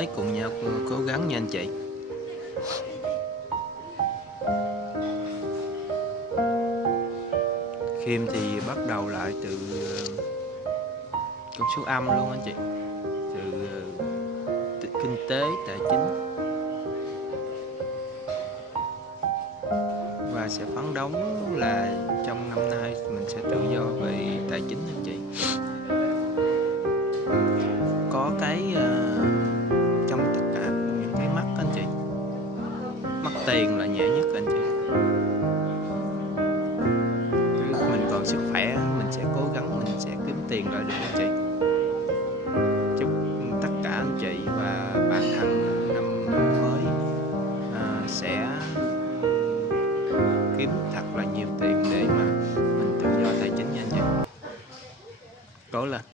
mới cùng nhau cố gắng nha anh chị. Khiêm thì bắt đầu lại từ con số âm luôn anh chị, từ kinh tế tài chính, và sẽ phấn đấu là trong năm nay mình sẽ tự do về tài chính anh chị. Có cái trong tất cả những cái mắc anh chị, mắc tiền là nhẹ nhất anh chị. Mình còn sức khỏe mình sẽ cố gắng, mình sẽ kiếm tiền lại được anh chị. Chúc tất cả anh chị và bản thân năm mới sẽ kiếm thật là nhiều tiền để mà mình tự do tài chính nha anh chị. Cố lên.